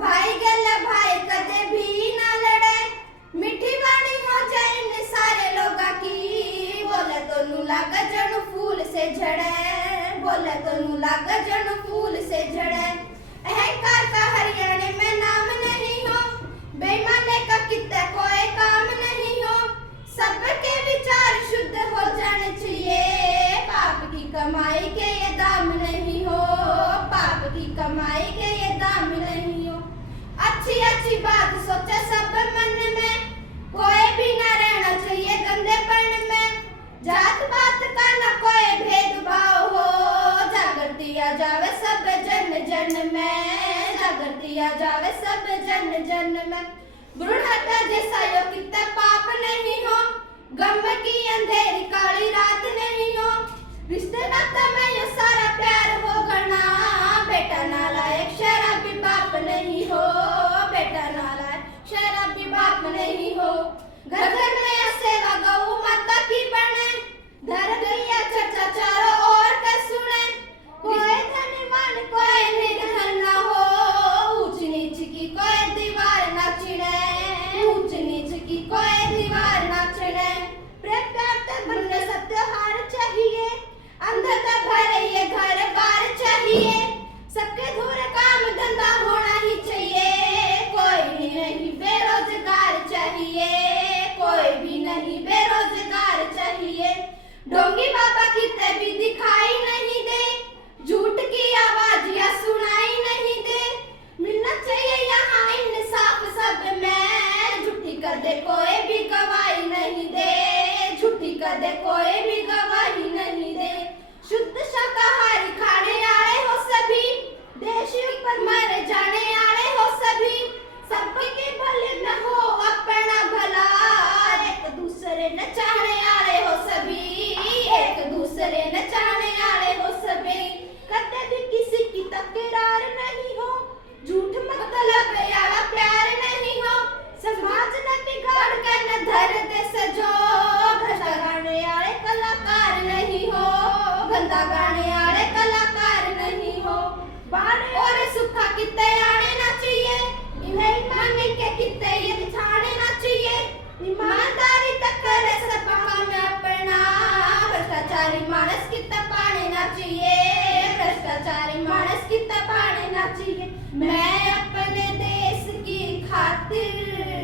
भाई गल्ला भाई कदे भी ना लड़े, मिठी बाणी हो जाए इन सारे लोगा की। बोले तो नू लागा जणु फूल से झड़े, बोले तो नू लागा जणु फूल से झड़े। अहंकार का हरियाणे में नाम नहीं हो, बेईमाने का कितना कोई काम नहीं हो। सबके विचार शुद्ध हो जाने चाहिए, पाप की कमाई के ये दाम नहीं हो, पाप की कमाई के ये दाम नहीं हो। अच्छी अच्छी बात सोचे सब मन में, कोई भी ना रहना चाहिए गंदेपन में। जात पात का न कोई भेदभाव हो, जागृति आ जावे सब जन जन में, जागृति आ जावे सब जन जन में। भ्रूण हत्या जैसा यो कितना पाप नहीं हो, गम की अंधेरी काली रात नहीं हो। रिश्ते नाता में यो सारा प्यार हो गना, बेटा नालायक शराबी बाप नहीं हो, बेटा नालायक शराबी बाप नहीं हो। घर घर में सेवा गौ माता की बने, धर गैया चर्चा चारों ओर का सुने। कोई धनीवान कोई निर्धन न हो, ऊंच नीच की कोई दीवार न चिढ़े, ऊंच नीच की कोई दीवार न चिढ़े। प्रेम प्यार ते बनने सब त्योहार चाहिए, अंधता भरे ये घर बार चाहिए। सबके धूर काम धंधा होना ही चाहिए, कोई भी नहीं बेरोजगार चाहिए, कोई भी नहीं बेरोजगार चाहिए। ढोंगी बाबा कितने भी दिखाई नहीं दे, झूठ की आवाज या सुनाई नहीं दे। मिलना चाहिए यहाँ इंसाफ सब में, झूठी कर दे कोई भी गवाही नहीं दे, झूठी कर दे कोई भी गवाही नहीं दे। शुद्ध शाकाहारी खाने आए हो सभी, देश पर मर जाने आए हो सभी। सबके भले न हो अपना भला, एक दूसरे न चाहने आए हो सभी, एक दूसरे न चाहने आए हो सभी। कदे भी किसी की तकरार नहीं हो, झूठ मतलब यारा प्यार नहीं हो। समाज न बिगाड़ के न धर दे सजो, भ्रष्टा गाने आले कलाकार नहीं हो, गंदा गाने आले कलाकार नहीं हो। बाणे और सुखा कितने आने ना चाहिए, इन्हें माने के कितने ये दिखाने ना चाहिए। ईमानदारी तक करे सब काम अपना, भ्रष्टाचारी मानस कितना पाने ना चाहिए, भ्रष्टाचारी मानस कितना पाने ना चाहिए। मैं अपने देश की खातिर